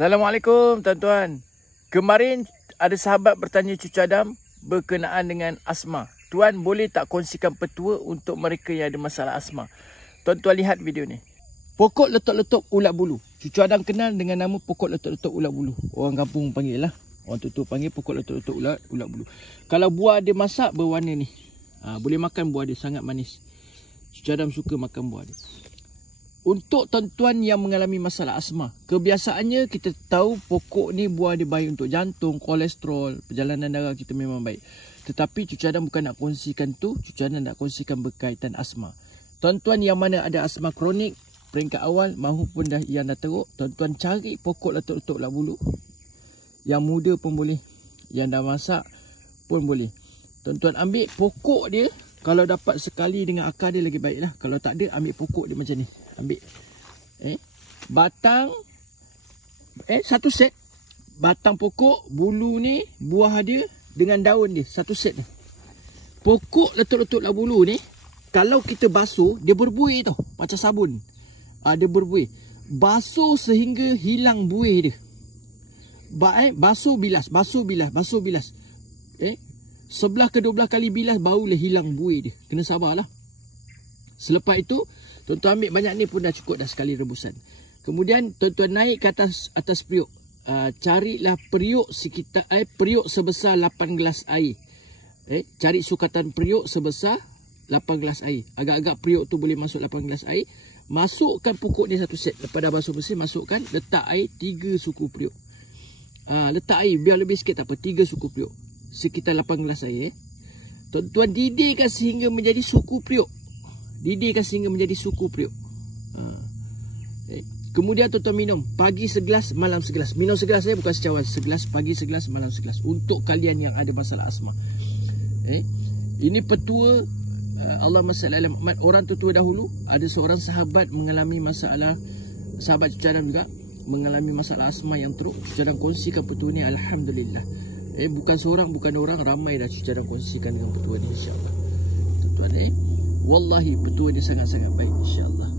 Assalamualaikum tuan-tuan. Kemarin ada sahabat bertanya Cucu Adam berkenaan dengan asma. Tuan boleh tak kongsikan petua untuk mereka yang ada masalah asma? Tuan-tuan lihat video ni. Pokok letup-letup ulat bulu. Cucu Adam kenal dengan nama pokok letup-letup ulat bulu. Orang kampung panggil lah. Orang tua panggil pokok letup-letup ulat bulu. Kalau buah dia masak berwarna ni. Boleh makan buah dia, sangat manis. Cucu Adam suka makan buah dia. Untuk tuan-tuan yang mengalami masalah asma, kebiasaannya kita tahu pokok ni buah dia baik untuk jantung, kolesterol, perjalanan darah kita memang baik. Tetapi Cucu Adam bukan nak kongsikan tu, Cucu Adam nak kongsikan berkaitan asma. Tuan-tuan yang mana ada asma kronik, peringkat awal maupun yang dah teruk, tuan-tuan cari pokok letup-letup ulat bulu. Yang muda pun boleh, yang dah masak pun boleh. Tuan-tuan ambil pokok dia. Kalau dapat sekali dengan akar dia lagi baik lah. Kalau tak ada, ambil pokok dia macam ni. Ambil batang, satu set. Batang pokok, bulu ni, buah dia dengan daun dia. Satu set ni. Pokok letup-letup ulat bulu ni, kalau kita basuh, dia berbuih tau. Macam sabun. Dia berbuih. Basuh sehingga hilang buih dia. Basuh bilas. 11 ke 12 kali bilas barulah hilang buih dia. Kena sabarlah. Selepas itu, tuan-tuan ambil banyak ni pun dah cukup dah sekali rebusan. Kemudian tuan-tuan naik ke atas periuk. Carilah periuk sekitar periuk sebesar 8 gelas air. Cari sukatan periuk sebesar 8 gelas air. Agak-agak periuk tu boleh masuk 8 gelas air. Masukkan pokok ni satu set. Lepas dah basuh bersih, masukkan, letak air 3 suku periuk. Letak air biar lebih sikit tak apa, 3 suku periuk. Sekitar 8 gelas air. Tuan-tuan didihkan sehingga menjadi suku periuk. Kemudian tuan-tuan minum. Pagi segelas, malam segelas. Minum segelas bukan secawan. Segelas, pagi segelas, malam segelas. Untuk kalian yang ada masalah asma. Ini petua Allahumma salli ala Muhammad. Orang tua dahulu, ada seorang sahabat mengalami masalah, sahabat Cucu Adam juga mengalami masalah asma yang teruk. Cucu Adam kongsikan petua ni, alhamdulillah. Bukan seorang, bukan orang, ramai dah Cucu Adam kongsikan dengan petua ni, insya-Allah. Tuan-tuan, wallahi petua dia sangat-sangat baik, insya-Allah.